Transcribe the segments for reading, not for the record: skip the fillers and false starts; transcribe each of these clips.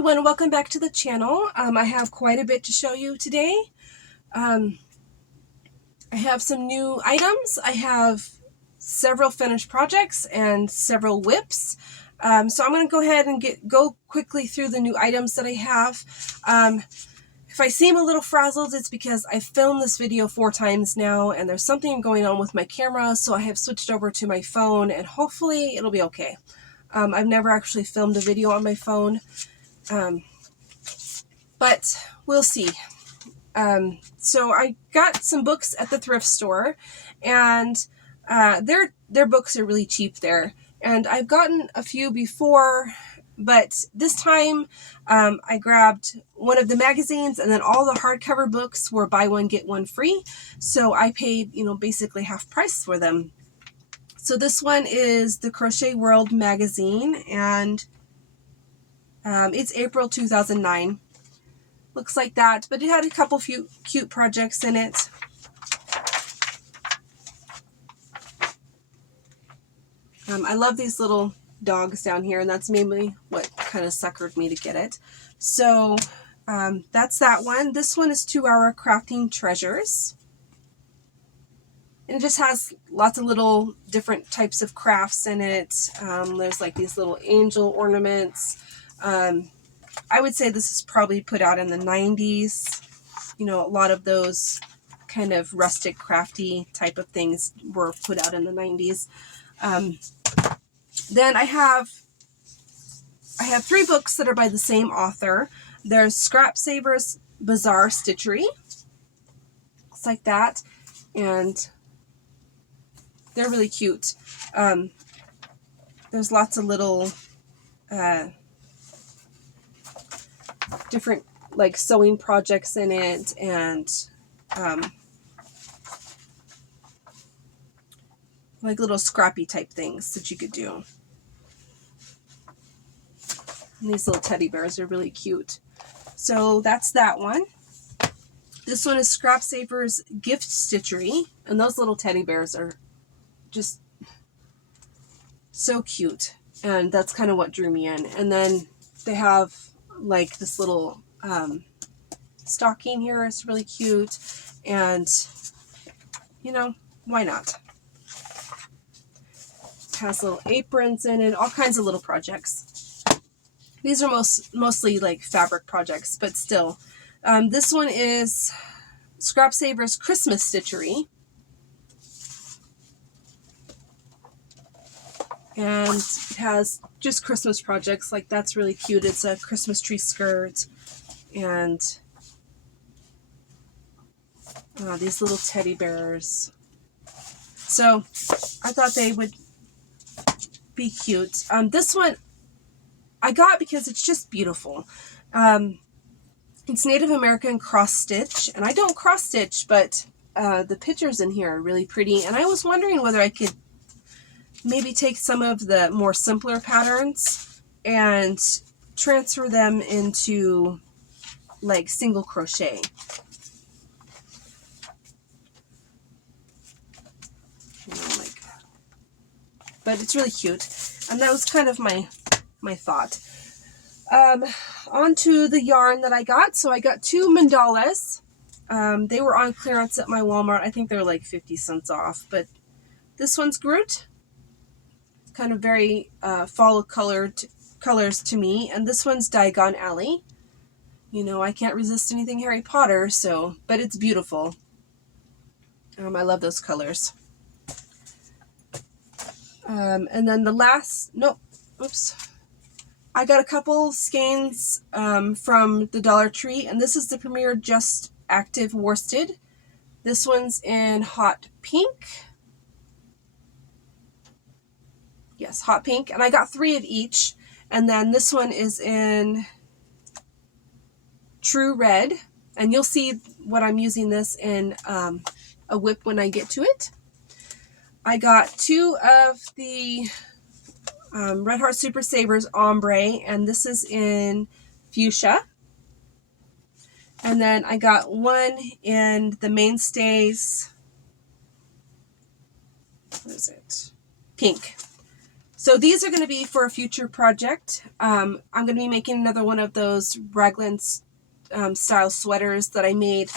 everyone, welcome back to the channel. I have quite a bit to show you today. I have some new items. I have several finished projects and several whips. So I'm going to go ahead and go quickly through the new items that I have. If I seem a little frazzled, it's because I filmed this video 4 times now and there's something going on with my camera, so I have switched over to my phone and hopefully it'll be okay. I've never actually filmed a video on my phone, but we'll see. So I got some books at the thrift store, and their books are really cheap there. And I've gotten a few before, but this time I grabbed one of the magazines, and then all the hardcover books were buy one get one free. So I paid, basically half price for them. So this one is the Crochet World magazine, and it's April 2009. Looks like that, but it had a couple few cute projects in it. I love these little dogs down here, and that's mainly what kind of suckered me to get it. So that's that one. This one is 2 Hour Crafting Treasures. And it just has lots of little different types of crafts in it. There's like these little angel ornaments. I would say this is probably put out in the 90s. A lot of those kind of rustic, crafty type of things were put out in the 90s. Then I have 3 books that are by the same author. There's Scrap Savers Bizarre Stitchery. Looks like that. And they're really cute. There's lots of little different like sewing projects in it, and like little scrappy type things that you could do. And these little teddy bears are really cute. So that's that one. This one is Scrap Savers Gift Stitchery, and those little teddy bears are just so cute, and that's kind of what drew me in. And then they have like this little stocking here. It's really cute, and why not? It has little aprons in it, all kinds of little projects. These are mostly like fabric projects, but still. This one is Scrap Savers Christmas Stitchery. And it has just Christmas projects. Like, that's really cute. It's a Christmas tree skirt. And these little teddy bears. So I thought they would be cute. This one I got because it's just beautiful. It's Native American cross stitch. And I don't cross stitch, but the pictures in here are really pretty. And I was wondering whether I could maybe take some of the more simpler patterns and transfer them into like single crochet. But it's really cute, and that was kind of my thought. On to the yarn that I got. So I got 2 mandalas. They were on clearance at my Walmart. I think they're like 50 cents off, but this one's Groot. Kind of very fall colors to me, and this one's Diagon Alley. I can't resist anything Harry Potter, but it's beautiful. I love those colors. And then I got a couple skeins from the Dollar Tree, and this is the Premier Just Active Worsted. This one's in hot pink. Yes, hot pink. And I got 3 of each. And then this one is in true red. And you'll see what I'm using this in a whip when I get to it. I got 2 of the Red Heart Super Savers ombre. And this is in fuchsia. And then I got 1 in the Mainstays. What is it? Pink. So these are going to be for a future project. I'm going to be making another one of those raglan style sweaters that I made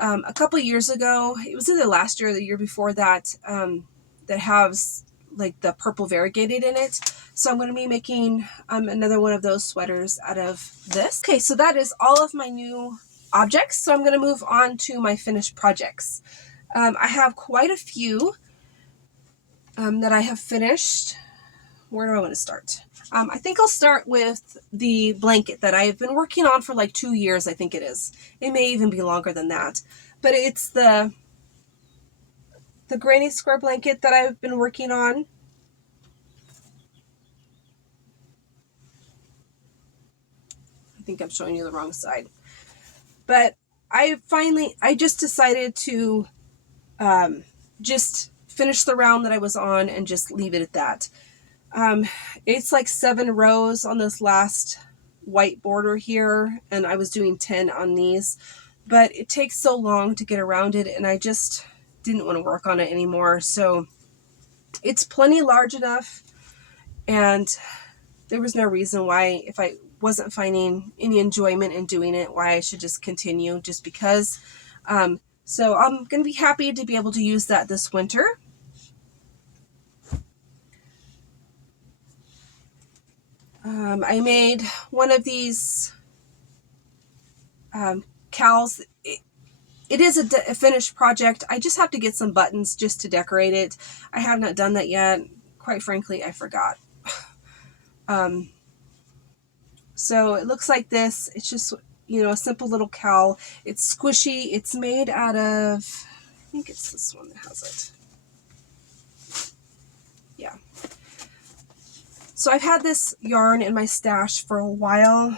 a couple years ago. It was either last year or the year before that, that has like the purple variegated in it. So I'm going to be making another one of those sweaters out of this. Okay, so that is all of my new objects. So I'm going to move on to my finished projects. I have quite a few that I have finished. Where do I want to start? I think I'll start with the blanket that I've been working on for like 2 years, I think it is. It may even be longer than that. But it's the granny square blanket that I've been working on. I think I'm showing you the wrong side. But I just decided to just finish the round that I was on and just leave it at that. It's like 7 rows on this last white border here, and I was doing 10 on these, but it takes so long to get around it, and I just didn't want to work on it anymore. So it's plenty large enough, and there was no reason why, if I wasn't finding any enjoyment in doing it, why I should just continue just because. So I'm going to be happy to be able to use that this winter. I made one of these cowls. It is a finished project. I just have to get some buttons just to decorate it. I have not done that yet. Quite frankly, I forgot. So it looks like this. It's just, you know, a simple little cowl. It's squishy. It's made out of, I think it's this one that has it. Yeah. So I've had this yarn in my stash for a while,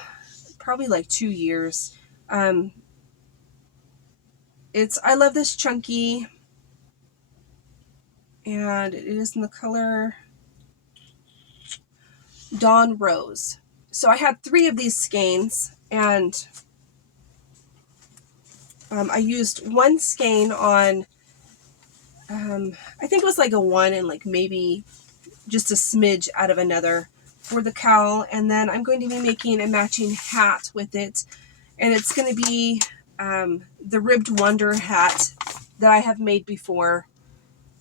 probably like 2 years. I love this chunky, and it is in the color Dawn Rose. So I had 3 of these skeins, and I used one skein on, I think it was like a 1 and like maybe just a smidge out of another for the cowl. And then I'm going to be making a matching hat with it, and it's going to be the Ribbed Wonder hat that I have made before,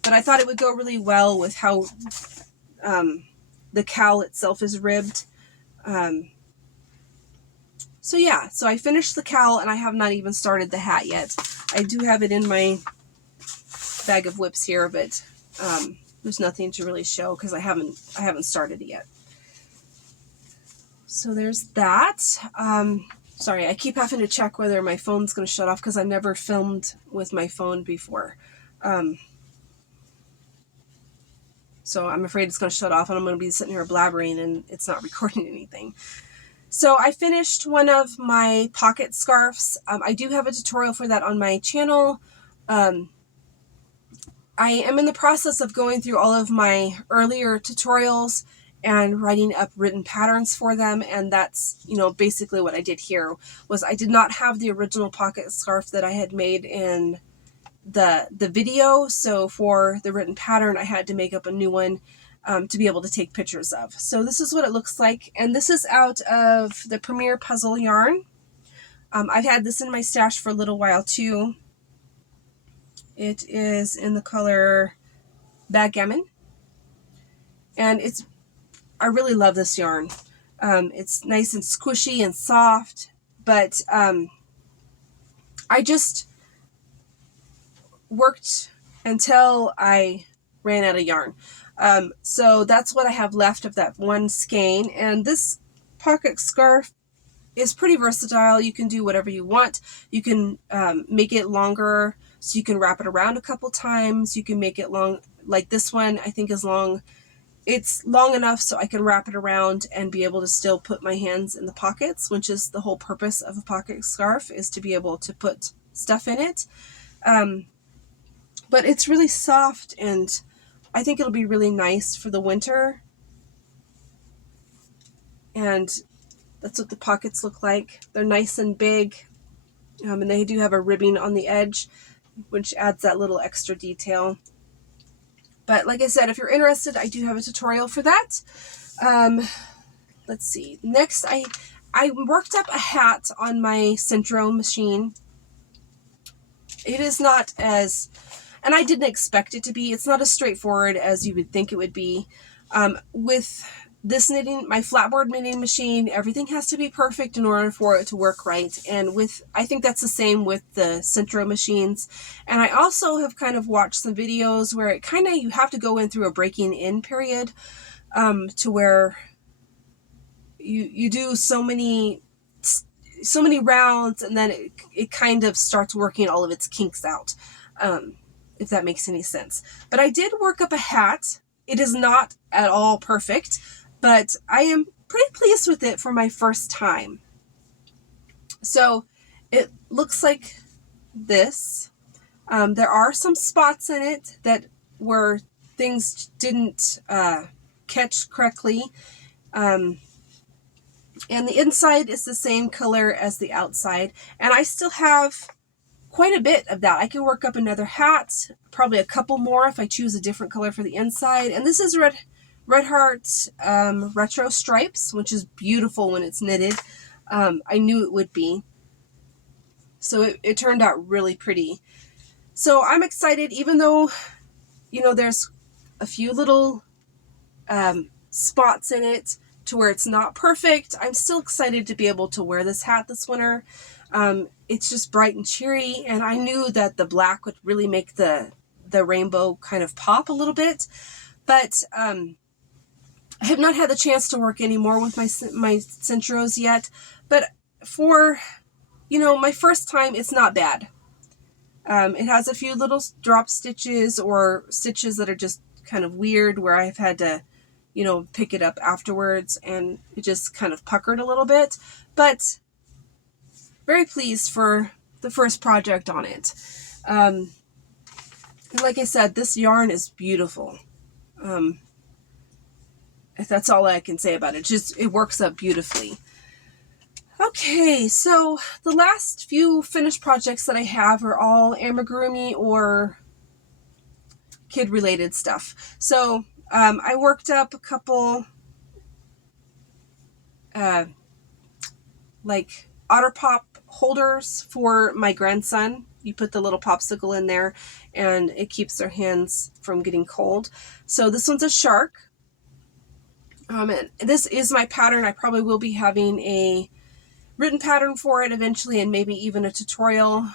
but I thought it would go really well with how the cowl itself is ribbed. So yeah, so I finished the cowl, and I have not even started the hat yet. I do have it in my bag of whips here, but there's nothing to really show because I haven't started it yet. So there's that. Sorry, I keep having to check whether my phone's going to shut off because I've never filmed with my phone before. So I'm afraid it's going to shut off, and I'm going to be sitting here blabbering and it's not recording anything. So I finished one of my pocket scarves. I do have a tutorial for that on my channel. I am in the process of going through all of my earlier tutorials and writing up written patterns for them, and that's, you know, basically what I did here. Was I did not have the original pocket scarf that I had made in the video, so for the written pattern I had to make up a new one to be able to take pictures of. So this is what it looks like, and this is out of the Premier Puzzle yarn. I've had this in my stash for a little while too. It is in the color Backgammon, and I really love this yarn. It's nice and squishy and soft, but I just worked until I ran out of yarn. So that's what I have left of that one skein, and this pocket scarf is pretty versatile. You can do whatever you want. You can make it longer, so you can wrap it around a couple times. You can make it long, like this one I think is long. It's long enough so I can wrap it around and be able to still put my hands in the pockets, which is the whole purpose of a pocket scarf, is to be able to put stuff in it. But it's really soft, and I think it'll be really nice for the winter. And that's what the pockets look like. They're nice and big, and they do have a ribbing on the edge, which adds that little extra detail. But like I said, if you're interested, I do have a tutorial for that. Let's see. Next, I worked up a hat on my Centro machine. It is not as, and I didn't expect it to be, it's not as straightforward as you would think it would be. With this knitting, my flatboard knitting machine, everything has to be perfect in order for it to work right. And I think that's the same with the Centro machines. And I also have kind of watched some videos where it kind of, you have to go in through a breaking in period, to where you do so many rounds, and then it kind of starts working all of its kinks out, if that makes any sense. But I did work up a hat. It is not at all perfect, but I am pretty pleased with it for my first time. So it looks like this. There are some spots in it that where things didn't catch correctly. And the inside is the same color as the outside. And I still have quite a bit of that. I can work up another hat, probably a couple more if I choose a different color for the inside. And this is Red Heart Retro Stripes, which is beautiful when it's knitted. I knew it would be. So it turned out really pretty. So I'm excited, even though, you know, there's a few little spots in it to where it's not perfect. I'm still excited to be able to wear this hat this winter. It's just bright and cheery, and I knew that the black would really make the rainbow kind of pop a little bit. But I have not had the chance to work any more with my Centros yet. But for, you know, my first time, it's not bad. It has a few little drop stitches or stitches that are just kind of weird where I've had to, you know, pick it up afterwards, and it just kind of puckered a little bit. But very pleased for the first project on it. And like I said, this yarn is beautiful. That's all I can say about it. It works up beautifully. Okay, so the last few finished projects that I have are all Amigurumi or kid-related stuff. So I worked up a couple like Otter Pop holders for my grandson. You put the little popsicle in there and it keeps their hands from getting cold. So this one's a shark. And this is my pattern. I probably will be having a written pattern for it eventually, and maybe even a tutorial.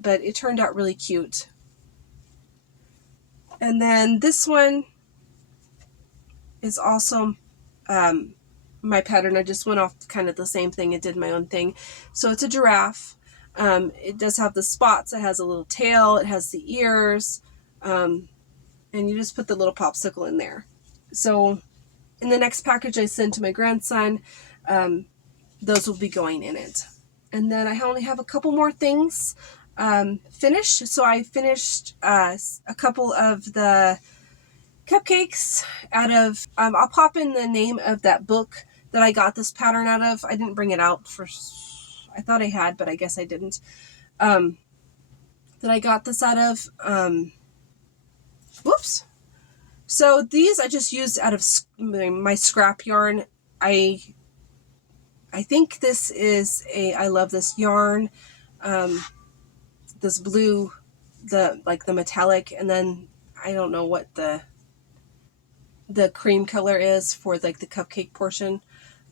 But it turned out really cute. And then this one is also my pattern. I just went off kind of the same thing and did my own thing. So it's a giraffe. It does have the spots. It has a little tail. It has the ears. And you just put the little popsicle in there. So in the next package I send to my grandson, those will be going in it. And then I only have a couple more things finished. So I finished a couple of the cupcakes out of, I'll pop in the name of that book that I got this pattern out of. I didn't bring it out I thought I had, but I guess I didn't. That I got this out of, whoops. So these I just used out of my scrap yarn. I think this is I love this yarn. This blue, the metallic, and then I don't know what the cream color is for like the cupcake portion,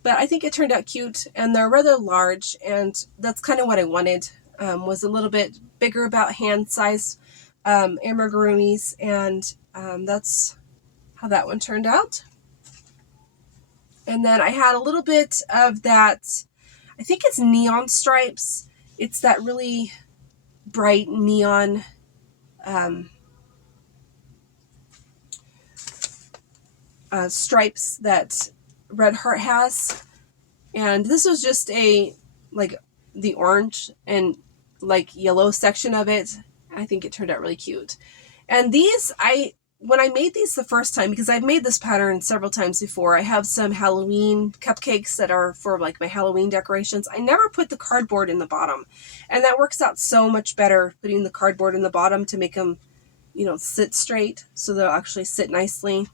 but I think it turned out cute, and they're rather large, and that's kind of what I wanted. Was a little bit bigger, about hand size amigurumis, and that's how that one turned out. And then I had a little bit of that, I think it's neon stripes. It's that really bright neon stripes that Red Heart has. And this was just the orange and like yellow section of it. I think it turned out really cute. And these, when I made these the first time, because I've made this pattern several times before, I have some Halloween cupcakes that are for like my Halloween decorations. I never put the cardboard in the bottom, and that works out so much better, putting the cardboard in the bottom to make them, you know, sit straight, so they'll actually sit nicely.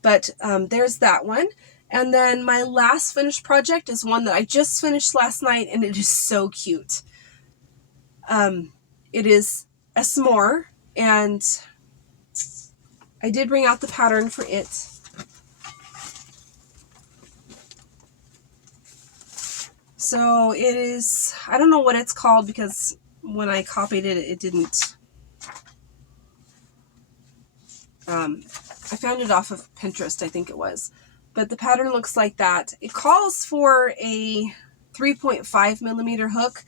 But there's that one. And then my last finished project is one that I just finished last night, and it is so cute. It is a s'more, and I did bring out the pattern for it. So it is, I don't know what it's called because when I copied it, it didn't. I found it off of Pinterest, I think it was. But the pattern looks like that. It calls for a 3.5 millimeter hook,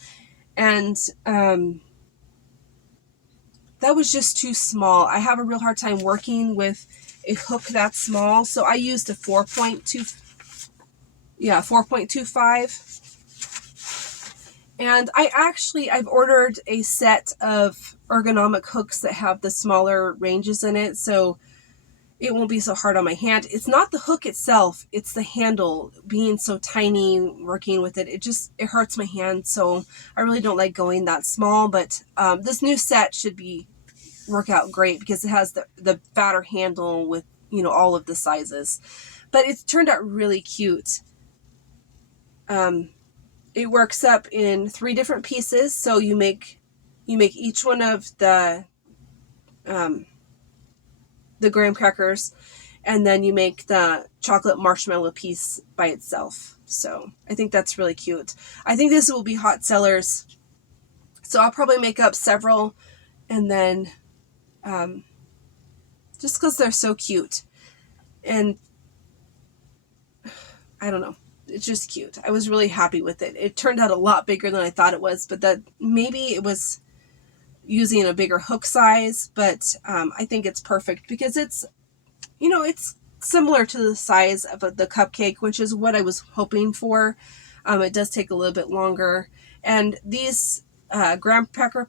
and that was just too small. I have a real hard time working with a hook that small, so I used a 4.25. And I've ordered a set of ergonomic hooks that have the smaller ranges in it, so it won't be so hard on my hand. It's not the hook itself, it's the handle being so tiny, working with it. It hurts my hand, so I really don't like going that small, but this new set should work out great because it has the fatter handle with, you know, all of the sizes. But it's turned out really cute. It works up in 3 different pieces, so you make each one of the graham crackers, and then you make the chocolate marshmallow piece by itself. So I think that's really cute. I think this will be hot sellers, so I'll probably make up several, and then just because they're so cute, and I don't know, it's just cute. I was really happy with it. It turned out a lot bigger than I thought it was, but that maybe it was using a bigger hook size, but I think it's perfect because it's, you know, it's similar to the size of the cupcake, which is what I was hoping for. It does take a little bit longer, and these graham cracker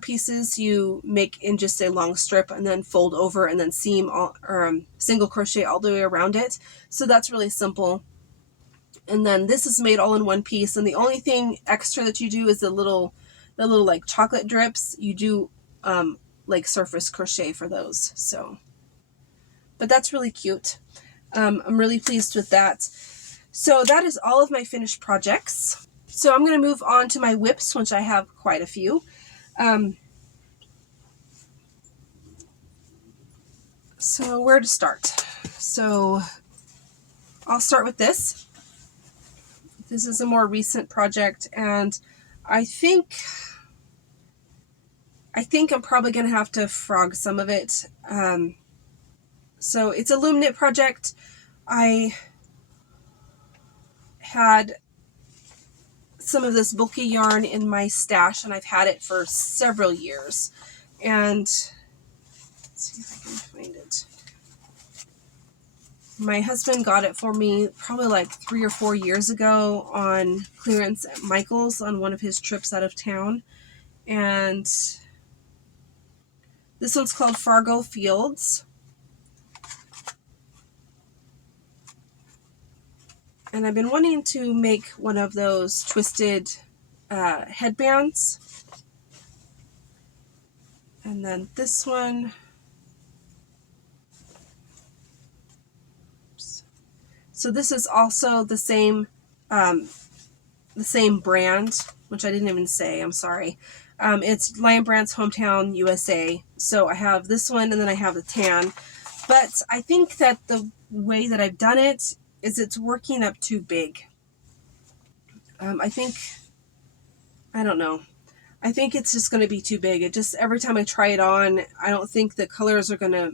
pieces you make in just a long strip and then fold over and then seam or single crochet all the way around it. So that's really simple. And then this is made all in one piece, and the only thing extra that you do is the little like chocolate drips. You do like surface crochet for those. So, but that's really cute. I'm really pleased with that. So that is all of my finished projects. So I'm going to move on to my whips, which I have quite a few. So where to start? So I'll start with this. This is a more recent project, and I think I'm probably going to have to frog some of it. So it's a loom knit project. I had some of this bulky yarn in my stash, and I've had it for several years. And let's see if I can find it. My husband got it for me probably like 3 or 4 years ago on clearance at Michael's on one of his trips out of town. And this one's called Fargo Fields. And I've been wanting to make one of those twisted headbands. And then this one. Oops. So this is also the same brand, which I didn't even say, I'm sorry. It's Lion Brand's Hometown USA. So I have this one, and then I have the tan. But I think that the way that I've done it is it's working up too big. I don't know. I think it's just going to be too big. It just, every time I try it on, I don't think the colors are going to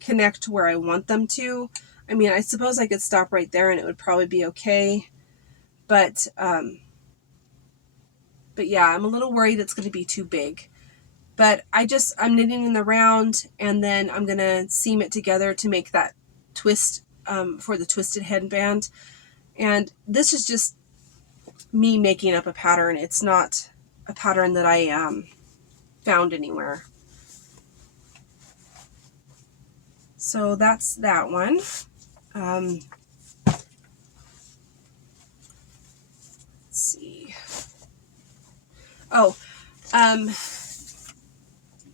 connect to where I want them to. I mean, I suppose I could stop right there and it would probably be okay. But yeah, I'm a little worried it's going to be too big. But I'm knitting in the round, and then I'm going to seam it together to make that twist for the twisted headband. And this is just me making up a pattern. It's not a pattern that I found anywhere. So that's that one. Let's see.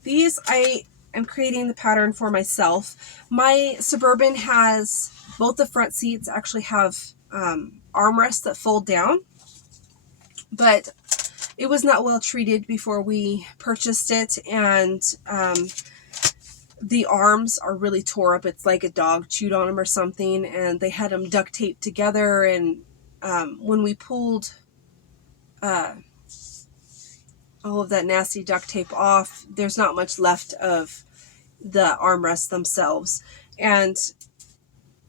these I am creating the pattern for myself. My Suburban has both the front seats actually have armrests that fold down, but it was not well treated before we purchased it, and the arms are really tore up. It's like a dog chewed on them or something, and they had them duct taped together, and when we pulled all of that nasty duct tape off, there's not much left of the armrests themselves. And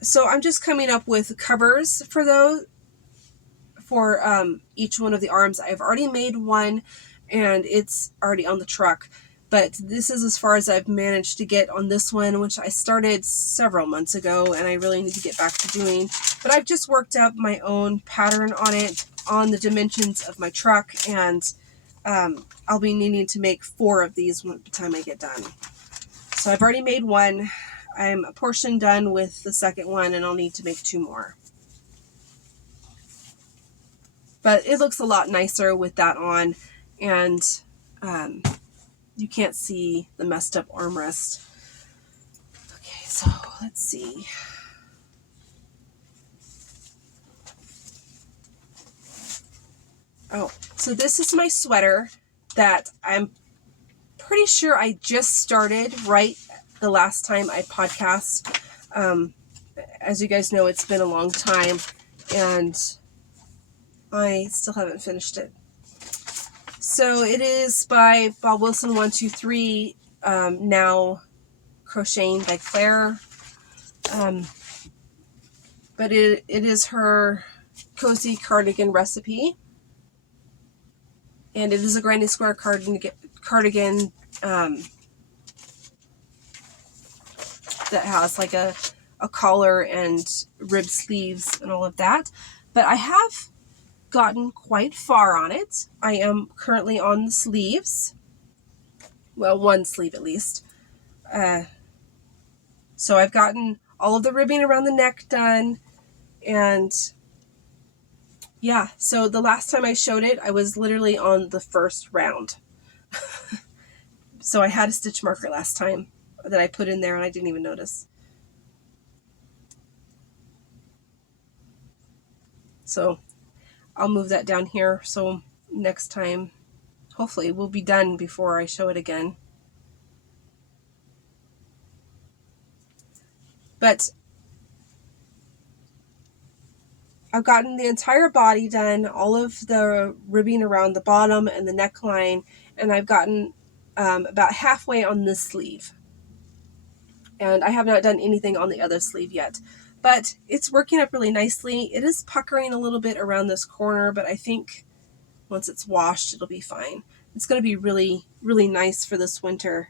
so I'm just coming up with covers for those, for each one of the arms. I've already made one, and it's already on the truck, but this is as far as I've managed to get on this one, which I started several months ago, and I really need to get back to doing. But I've just worked up my own pattern on it, on the dimensions of my truck, and I'll be needing to make 4 of these by the time I get done. So I've already made one. I'm a portion done with the second one, and I'll need to make 2 more. But it looks a lot nicer with that on, and you can't see the messed up armrest. Okay, so let's see. Oh, so this is my sweater that I'm pretty sure I just started right the last time I podcast. As you guys know, it's been a long time, and I still haven't finished it. So it is by Bob Wilson 123, now crocheting by Claire. But it is her cozy cardigan recipe. And it is a granny square cardigan that has like a collar and rib sleeves and all of that. But I have gotten quite far on it. I am currently on the sleeves. Well, one sleeve at least. So I've gotten all of the ribbing around the neck done, and yeah, so the last time I showed it, I was literally on the first round. So I had a stitch marker last time that I put in there, and I didn't even notice. So I'll move that down here, so next time, hopefully, we'll be done before I show it again. But I've gotten the entire body done, all of the ribbing around the bottom and the neckline, and I've gotten about halfway on this sleeve. And I have not done anything on the other sleeve yet. But it's working up really nicely. It is puckering a little bit around this corner, but I think once it's washed, it'll be fine. It's going to be really, really nice for this winter.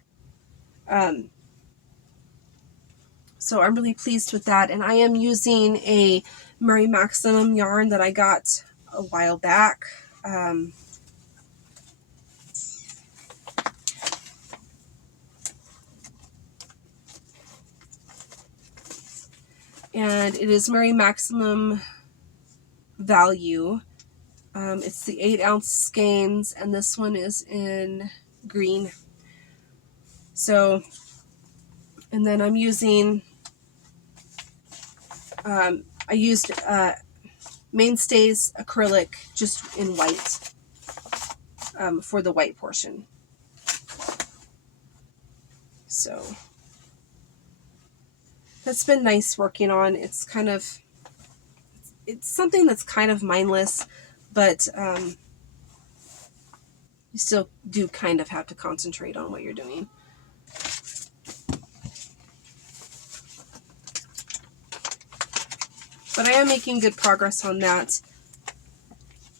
So I'm really pleased with that. And I am using a Murray Maximum yarn that I got a while back. And it is Murray Maximum Value. It's the 8-ounce skeins, and this one is in green. So, and then I'm using, I used Mainstays acrylic just in white for the white portion. So that's been nice working on. It's kind of, it's something that's kind of mindless, but you still do kind of have to concentrate on what you're doing. But I am making good progress on that.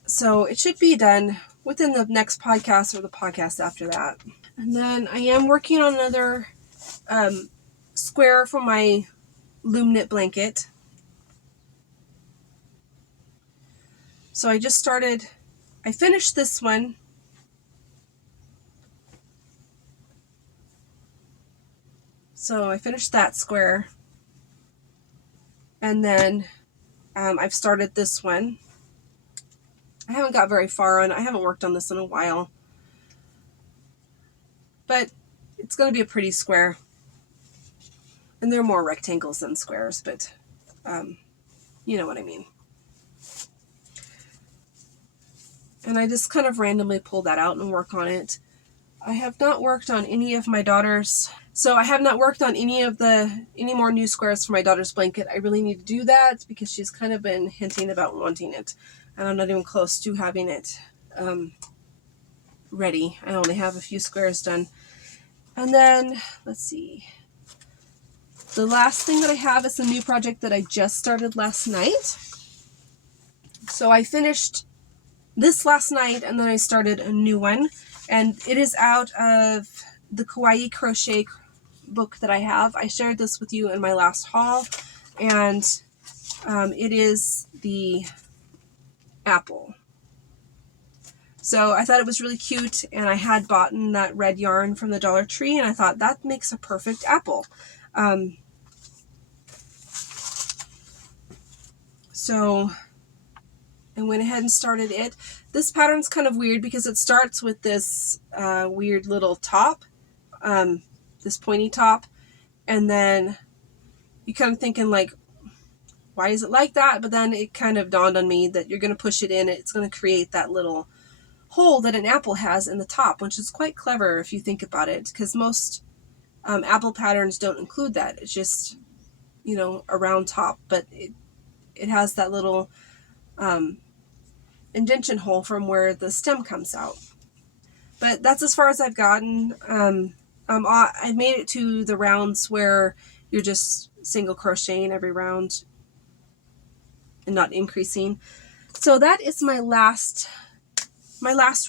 So it should be done within the next podcast or the podcast after that. And then I am working on another square for my Loom knit blanket. So I just started, I finished this one. So I finished that square. And then I've started this one. I haven't got very far on. I haven't worked on this in a while. But it's going to be a pretty square. And they're more rectangles than squares, but you know what I mean. And I just kind of randomly pull that out and work on it. I have not worked on any of my daughter's, so I have not worked on any more new squares for my daughter's blanket. I really need to do that because she's kind of been hinting about wanting it, and I'm not even close to having it ready. I only have a few squares done. And then, let's see. The last thing that I have is a new project that I just started last night. So I finished this last night, and then I started a new one. And it is out of the Kawaii Crochet book that I have. I shared this with you in my last haul. And it is the apple. So I thought it was really cute, and I had bought that red yarn from the Dollar Tree, and I thought that makes a perfect apple. So I went ahead and started it. This pattern's kind of weird because it starts with this weird little top, this pointy top, and then you kind of thinking like, why is it like that? But then it kind of dawned on me that you're going to push it in, it's going to create that little hole that an apple has in the top, which is quite clever if you think about it, because most apple patterns don't include that. It's just, you know, a round top, but it has that little indentation hole from where the stem comes out. But that's as far as I've gotten. I've made it to the rounds where you're just single crocheting every round and not increasing. So that is my last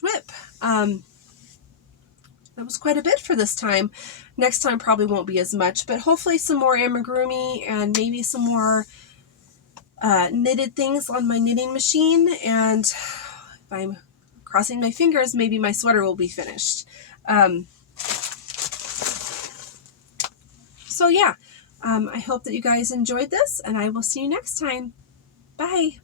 whip. That was quite a bit for this time. Next time probably won't be as much, but hopefully some more amigurumi and maybe some more knitted things on my knitting machine. And if I'm crossing my fingers, maybe my sweater will be finished. So yeah, I hope that you guys enjoyed this, and I will see you next time. Bye.